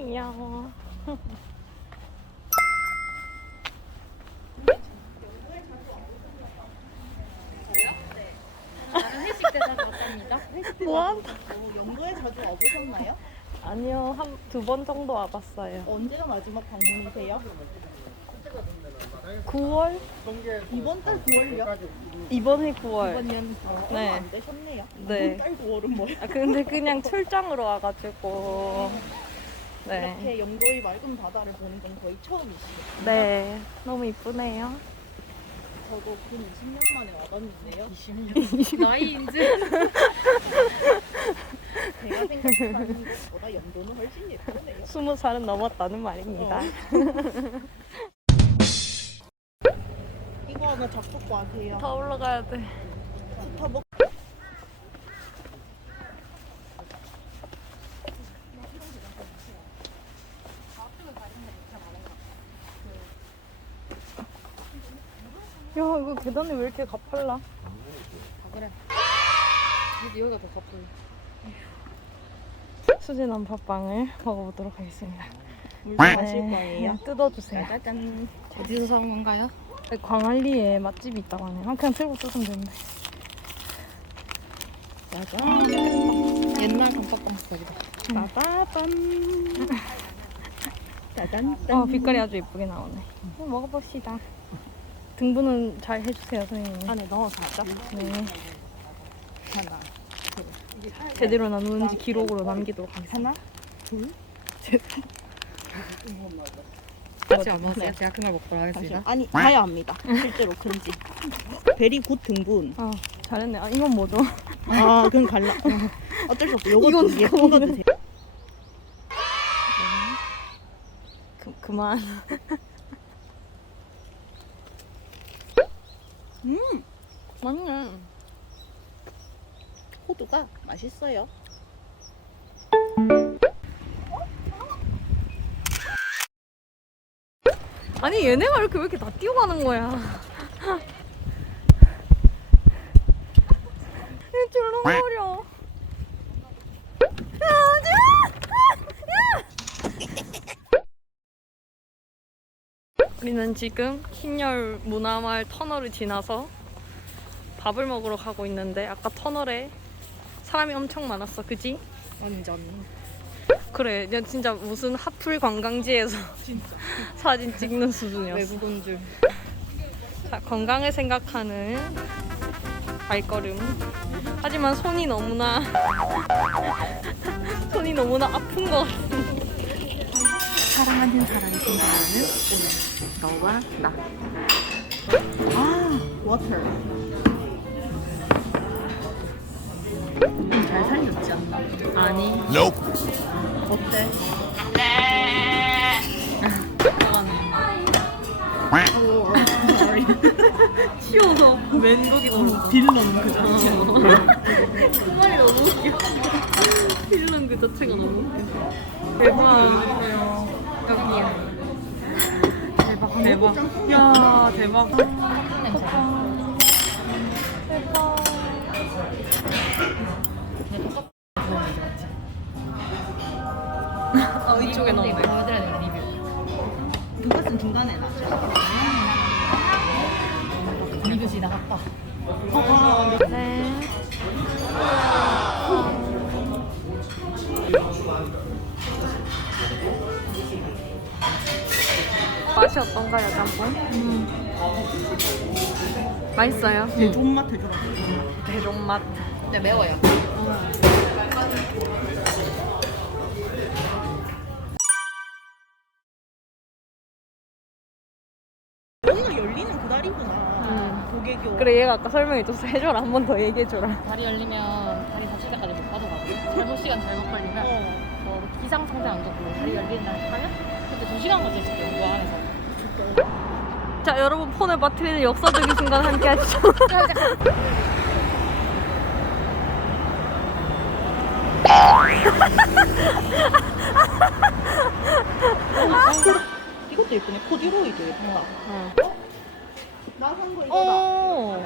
고마워. 나는 회식 때 자주 왔답니다. 뭐한다? 어, 연구에 자주 와보셨나요? 아니요, 한 두 번 정도 와봤어요. 언제가 마지막 방문이세요? 9월? 이번 달 9월요? 이번에 9월. 이번 년 어, 네. 얼마 안 되셨네요. 네. 이번 달 9월은 뭐예요? 아, 근데 그냥 출장으로 와가지고. 네. 이렇게 영도의 맑은 바다를 보는 건 거의 처음이시죠? 네. 너무 이쁘네요. 저도 근 20년 만에 와봤는데요. 20년? 나이인지. 제가 생각하는 것보다 연도는 훨씬 예쁘네요. 20살은 넘었다는 말입니다. 어. 이거 하나 잡수고 하세요. 더 올라가야 돼. 스타벅 이거 계단이 왜 이렇게 가팔라? 아 그래. 근데 여기가 더 가뿐. 수진 안팥빵을 먹어보도록 하겠습니다. 물도 마실 거예요. 네, 뜯어주세요. 짜잔. 어디서 사온 건가요? 광안리에 맛집이 있다고 하네요. 아, 그냥 들고 뜯으면 되는데. 짜잔. 옛날 감pap빵 스타일이다. 빠바밤. 짜잔. 어, 빛깔이 아주 예쁘게 나오네. 먹어봅시다. 등분은 잘 해주세요, 선생님. 안에 넣어서 하자. 네. 하나, 제대로 나누는지 기록으로 남기도록 하겠습니다. 하나, 둘, 안 먹었어요? 네. 제가 먹도록 다시. 하겠습니다. 아니 봐야 합니다. 실제로 큰지. 베리 굿 등분. 어, 잘했네. 아, 이건 뭐죠? 아, 그건 갈라. 어쩔 수 없어. 요것도 이건 예쁜 거 드세요. 그, 그만. 음, 맞네. 호두가 맛있어요. 아니, 얘네가 이렇게 왜 이렇게 다 뛰어가는 거야? 얘 줄렁거려. 야, 하지마! 우리는 지금 흰열 문화마을 터널을 지나서 밥을 먹으러 가고 있는데 아까 터널에 사람이 엄청 많았어, 그지? 완전. 그래, 야, 진짜 무슨 하플 관광지에서 사진 찍는 수준이었어. 외국인 줄. 자, 건강을 생각하는 발걸음. 하지만 손이 너무나 손이 너무나 아픈 것 같아. 사랑하는 사람이 생각하는 오늘 너와 나. 아, 워터. 음, 잘 살렸지 않나? 아니, 어때? 오, sorry. 치워서 멘독이 너무 빌런 그 자체. 그 말이 너무 웃겨. 필름 그 자체가 너무 웃겨. 대박. 여기야. 대박, 대박. 야, 대박. 아, 이쪽에 돼. 보여드려야 되는 리뷰. 그것은 중간에 놔줘. 리뷰 지나갔다. 네. 맛이 어떤가요, 짬뽕? 맛있어요? 내 존맛 해줘라. 대존맛. 근데 매워요. 여기가 열리는 그 다리구나. 음. 도개교. 그래, 얘가 아까 설명해줘서 해줘라. 한 번 더 얘기해줘라. 다리 열리면 다리 다칠 때까지 못 빠져가고 잘못 시간 잘못 걸리면 어. 뭐 기상 상태 안 좋고 다리 열리는 날 하면 그때 두 시간까지 있을게요 공부하면서. 자, 여러분 폰을 빠뜨리는 역사적인 순간 함께 하시죠. 이것도 예쁘네. 코듀로이도 예쁘다. 응. 나산 거 이거다. 오.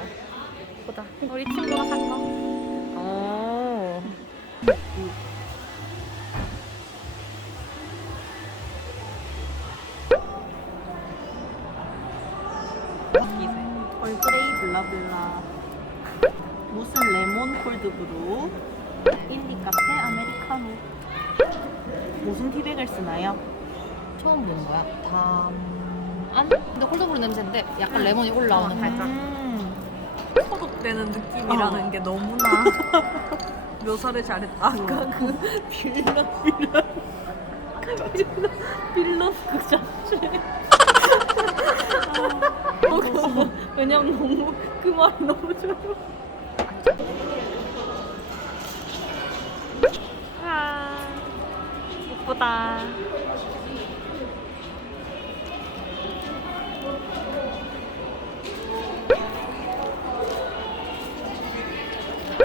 보자. 우리 친구가 산 거. 블라블라. 무슨 레몬 콜드브루. 인디 카페 아메리카노. 무슨 티백을 쓰나요? 처음 보는 거야. 담. 안? 근데 콜드브루 냄새인데 약간 레몬이 올라오는 살짝. 음. 소독되는 느낌이라는 게 너무나 묘사를 잘했다. 아까 그 빌런 빌런. 빌런 그 자체. 왜냐면 너무 그 말이 너무 좋아. 와 예쁘다.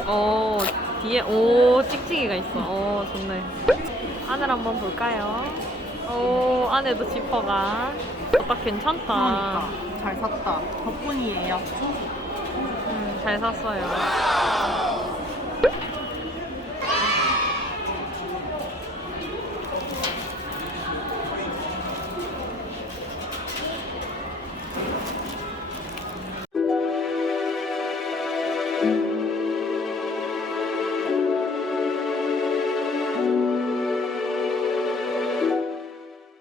어 뒤에 오 찍찍이가 있어. 어 좋네. 안을 한번 볼까요? 오 안에도 지퍼가. 딱 괜찮다. 그러니까 잘 샀다. 덕분이에요. 음, 잘 샀어요.